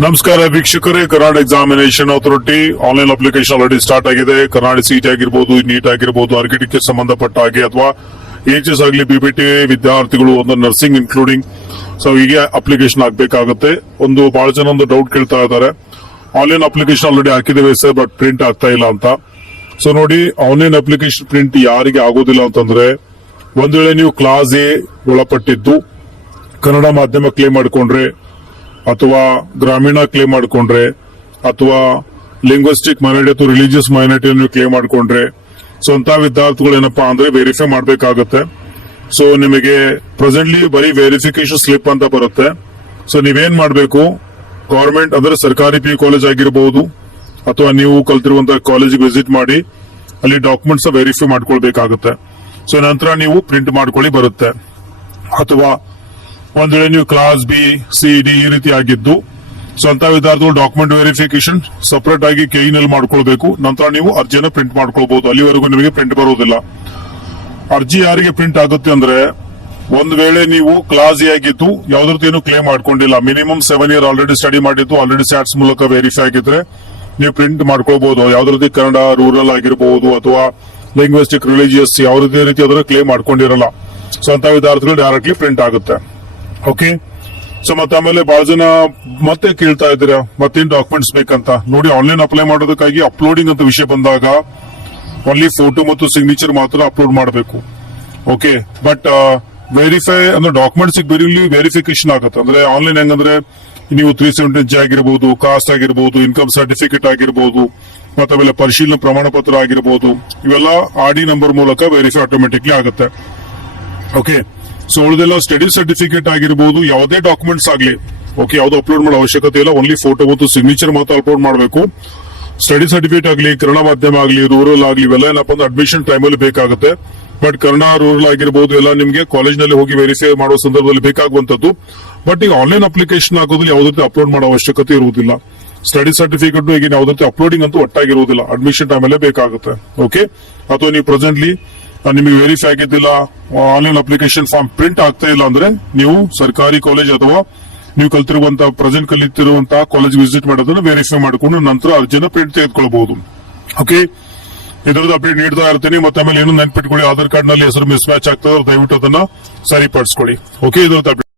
ನಮಸ್ಕಾರ ವೀಕ್ಷಕರೇ, Karnataka examination authority online application already start ಆಗಿದೆ. ಕರ್ನಾಟಕ ಸಿಟಿ ಆಗಿರ್ಬೋದು, ನೀಟ್ ಆಗಿರ್ಬೋದು, ಆರ್ಕಿಟೆಕ್ಟ್ ಸಂಬಂಧಪಟ್ಟ ಹಾಗೆ ಅಥವಾ HS ಆಗಲಿ BBT ವಿದ್ಯಾರ್ಥಿಗಳು ಒಂದು ನರ್ಸಿಂಗ್ ಇನ್ಕ್ಲೂಡಿಂಗ್ ಸೊ ಹೀಗೆ ಅಪ್ಲಿಕೇಶನ್ ಆಗ್ಬೇಕಾಗುತ್ತೆ. ಬಹಳ ಜನ ಒಂದು ಡೌಟ್ ಕೇಳ್ತಾ ಇದ್ದಾರೆ, ಆನ್ಲೈನ್ ಅಪ್ಲಿಕೇಶನ್ ಆಲ್ರೆಡಿ ಹಾಕಿದ್ದೇವೆ ಸರ್ ಬಟ್ ಪ್ರಿಂಟ್ ಆಗ್ತಾ ಇಲ್ಲ ಅಂತ. ಸೊ ನೋಡಿ, ಆನ್ಲೈನ್ ಅಪ್ಲಿಕೇಶನ್ ಪ್ರಿಂಟ್ ಯಾರಿಗೆ ಆಗೋದಿಲ್ಲ ಅಂತಂದ್ರೆ, ಒಂದ್ ವೇಳೆ ನೀವು ಕ್ಲಾಸ್ ಎ ಒಳಪಟ್ಟಿದ್ದು ಕನ್ನಡ ಮಾಧ್ಯಮ ಕ್ಲೇಮ್ ಮಾಡ್ಕೊಂಡ್ರೆ ಅಥವಾ ಗ್ರಾಮೀಣ ಕ್ಲೇಮ್ ಮಾಡ್ಕೊಂಡ್ರೆ ಅಥವಾ ಲಿಂಗ್ವಿಸ್ಟಿಕ್ ಮೈನಾರಿಟಿ ಅಥವಾ ರಿಲಿಜಿಯಸ್ ಮೈನಾರಿಟಿ ಕ್ಲೇಮ್ ಮಾಡ್ಕೊಂಡ್ರೆ ಸೊ ಅಂತ ವಿದ್ಯಾರ್ಥಿಗಳು ಏನಪ್ಪಾ ಅಂದ್ರೆ ವೆರಿಫೈ ಮಾಡಬೇಕಾಗುತ್ತೆ. ಸೊ ನಿಮಗೆ ಪ್ರೆಸೆಂಟ್ಲಿ ಬರೀ ವೆರಿಫಿಕೇಶನ್ ಸ್ಲಿಪ್ ಅಂತ ಬರುತ್ತೆ. ಸೊ ನೀವೇನ್ ಮಾಡಬೇಕು, ಗವರ್ಮೆಂಟ್ ಅಂದ್ರೆ ಸರ್ಕಾರಿ PU ಕಾಲೇಜ್ ಆಗಿರಬಹುದು ಅಥವಾ ನೀವು ಕಲ್ತಿರುವಂತಹ ಕಾಲೇಜಿಗೆ ವಿಸಿಟ್ ಮಾಡಿ ಅಲ್ಲಿ ಡಾಕ್ಯುಮೆಂಟ್ಸ್ ವೆರಿಫೈ ಮಾಡ್ಕೊಳ್ಬೇಕಾಗುತ್ತೆ. ಸೊ ನಂತರ ನೀವು ಪ್ರಿಂಟ್ ಮಾಡ್ಕೊಳ್ಳಿ ಬರುತ್ತೆ. ಅಥವಾ ಒಂದ್ ವೇಳೆ ನೀವು ಕ್ಲಾಸ್ B, C, D ಈ ರೀತಿ ಆಗಿದ್ದು ಸೊ ಅಂತ ವಿದ್ಯಾರ್ಥಿಗಳು ಡಾಕ್ಯುಮೆಂಟ್ ವೆರಿಫಿಕೇಶನ್ ಸಪರೇಟ್ ಆಗಿ KE ನಲ್ಲಿ ಮಾಡ್ಕೊಳ್ಬೇಕು. ನಂತರ ನೀವು ಅರ್ಜಿಯನ್ನು ಪ್ರಿಂಟ್ ಮಾಡ್ಕೊಳ್ಬಹುದು. ಅಲ್ಲಿವರೆಗೂ ನಿಮಗೆ ಪ್ರಿಂಟ್ ಬರುವುದಿಲ್ಲ. ಅರ್ಜಿ ಯಾರಿಗೆ ಪ್ರಿಂಟ್ ಆಗುತ್ತೆ ಅಂದ್ರೆ, ಒಂದ್ ವೇಳೆ ನೀವು ಕ್ಲಾಸ್ ಎ ಆಗಿದ್ದು ಯಾವ್ದ್ರದ್ದು ಕ್ಲೇಮ್ ಮಾಡ್ಕೊಂಡಿಲ್ಲ, ಮಿನಿಮಮ್ 7 ಇಯರ್ ಆಲ್ರೆಡಿ ಸ್ಟಡಿ ಮಾಡಿದ್ದು, ಆಲ್ರೆಡಿ ಸ್ಯಾಟ್ಸ್ ಮೂಲಕ ವೆರಿಫೈ ಆಗಿದ್ರೆ ನೀವು ಪ್ರಿಂಟ್ ಮಾಡ್ಕೊಳ್ಬಹುದು. ಯಾವ್ದ್ರದ್ದು ಕನ್ನಡ ರೂರಲ್ ಆಗಿರಬಹುದು ಅಥವಾ ಲಿಂಗ್ವಿಸ್ಟಿಕ್ ರಿಲಿಜಿಯಸ್ ಯಾವುದೇ ರೀತಿ ಅದರ ಕ್ಲೇಮ್ ಮಾಡ್ಕೊಂಡಿರಲ್ಲ. ಸೊ ಅಂತ ವಿದ್ಯಾರ್ಥಿಗಳು ಡೈರೆಕ್ಟ್ಲಿ ಪ್ರಿಂಟ್ ಆಗುತ್ತೆ. ಓಕೆ. ಸೊ ಮತ್ತೆ ಆಮೇಲೆ ಬಹಳ ಜನ ಮತ್ತೆ ಕೇಳ್ತಾ ಇದ್ದೀರಾ ಮತ್ತೇನ್ ಡಾಕ್ಯುಮೆಂಟ್ಸ್ ಬೇಕಂತ. ನೋಡಿ, ಆನ್ಲೈನ್ ಅಪ್ಲೈ ಮಾಡೋದಕ್ಕಾಗಿ ಅಪ್ಲೋಡಿಂಗ್ ಅಂತ ವಿಷಯ ಬಂದಾಗ ಓನ್ಲಿ ಫೋಟೋ ಮತ್ತು ಸಿಗ್ನೇಚರ್ ಮಾತ್ರ ಅಪ್ಲೋಡ್ ಮಾಡಬೇಕು. ಓಕೆ. ಬಟ್ ವೆರಿಫೈ ಅಂದ್ರೆ ಡಾಕ್ಯುಮೆಂಟ್ಸ್ ಬರೀ ವೆರಿಫಿಕೇಶನ್ ಆಗುತ್ತೆ. ಅಂದ್ರೆ ಆನ್ಲೈನ್ ಹೆಂಗಂದ್ರೆ ನೀವು 370J ಆಗಿರಬಹುದು, ಕಾಸ್ಟ್ ಆಗಿರಬಹುದು, ಇನ್ಕಮ್ ಸರ್ಟಿಫಿಕೇಟ್ ಆಗಿರಬಹುದು, ಮತ್ತೆ ಆಮೇಲೆ ಪರಿಶೀಲನಾ ಪ್ರಮಾಣ ಪತ್ರ ಆಗಿರಬಹುದು, ಇವೆಲ್ಲ RD ನಂಬರ್ ಮೂಲಕ ವೆರಿಫೈ ಆಟೋಮೆಟಿಕ್ಲಿ ಆಗುತ್ತೆ. ಓಕೆ. ಸೊ ಉಳಿದೆಲ್ಲ ಸ್ಟಡಿ ಸರ್ಟಿಫಿಕೇಟ್ ಆಗಿರಬಹುದು, ಯಾವುದೇ ಡಾಕ್ಯುಮೆಂಟ್ಸ್ ಆಗಲಿ ಓಕೆ, ಯಾವ್ದು ಅಪ್ಲೋಡ್ ಮಾಡೋ ಅವಶ್ಯಕತೆ ಇಲ್ಲ. ಓನ್ಲಿ ಫೋಟೋ ಮತ್ತು ಸಿಗ್ನೇಚರ್ ಮಾತ್ರ ಅಪ್ಲೋಡ್ ಮಾಡಬೇಕು. ಸ್ಟಡಿ ಸರ್ಟಿಫಿಕೇಟ್ ಆಗಲಿ, ಕನ್ನಡ ಮಾಧ್ಯಮ ಆಗಲಿ, ರೂರಲ್ ಆಗಲಿ, ಇವೆಲ್ಲ ಏನಪ್ಪಾ ಅಂದ್ರೆ ಅಡ್ಮಿಷನ್ ಟೈಮಲ್ಲಿ ಬೇಕಾಗುತ್ತೆ. ಬಟ್ ಕನ್ನಡ ರೂರಲ್ ಆಗಿರಬಹುದು ಎಲ್ಲ ನಿಮಗೆ ಕಾಲೇಜ್ನಲ್ಲಿ ಹೋಗಿ ವೆರಿಫೈ ಮಾಡುವ ಸಂದರ್ಭದಲ್ಲಿ ಬೇಕಾಗುವಂತದ್ದು. ಬಟ್ ಈಗ ಆನ್ಲೈನ್ ಅಪ್ಲಿಕೇಶನ್ ಆಗೋದ್ರಲ್ಲಿ ಯಾವುದೇ ರೀತಿ ಅಪ್ಲೋಡ್ ಮಾಡೋ ಅವಶ್ಯಕತೆ ಇರುವುದಿಲ್ಲ. ಸ್ಟಡಿ ಸರ್ಟಿಫಿಕೇಟ್ ಈಗ ಯಾವುದೇ ರೀತಿ ಅಪ್ಲೋಡಿಂಗ್ ಅಂತೂ ಒಟ್ಟಾಗಿರುವುದಿಲ್ಲ, ಅಡ್ಮಿಷನ್ ಟೈಮಲ್ಲೇ ಬೇಕಾಗುತ್ತೆ. ಓಕೆ. ಅಥವಾ ನೀವು ಪ್ರೆಸೆಂಟ್ಲಿ ನಿಮಗೆ ವೆರಿಫೈ ಆಗಿದ್ದಿಲ್ಲ, ಆನ್ಲೈನ್ ಅಪ್ಲಿಕೇಶನ್ ಫಾರ್ಮ್ ಪ್ರಿಂಟ್ ಆಗ್ತಾ ಇಲ್ಲ ಅಂದ್ರೆ ನೀವು ಸರ್ಕಾರಿ ಕಾಲೇಜ್ ಅಥವಾ ನೀವು ಕಲ್ತಿರುವಂತಹ ಪ್ರೆಸೆಂಟ್ ಕಲಿತಿರುವಂತಹ ಕಾಲೇಜ್ ವಿಸಿಟ್ ಮಾಡೋದನ್ನ ವೆರಿಫೈ ಮಾಡಿಕೊಂಡು ನಂತರ ಅರ್ಜಿನ ಪ್ರಿಂಟ್ ತೆಗೆದುಕೊಳ್ಳಬಹುದು. ಓಕೆ. ಇದರದ್ದು ಅಪ್ಡೇಟ್ ನೀಡ್ತಾ ಇರ್ತೀನಿ. ಮತ್ತೆ ಆಮೇಲೆ ಏನು ನೆನ್ಪಿಟ್ಕೊಳ್ಳಿ, ಆಧಾರ್ ಕಾರ್ಡ್ ನಲ್ಲಿ ಹೆಸರು ಮಿಸ್ ಮ್ಯಾಚ್ ಆಗ್ತದೆ, ದಯವಿಟ್ಟು ಅದನ್ನ ಸರಿಪಡಿಸ್ಕೊಳ್ಳಿ. ಓಕೆ. ಇದರದ್ದು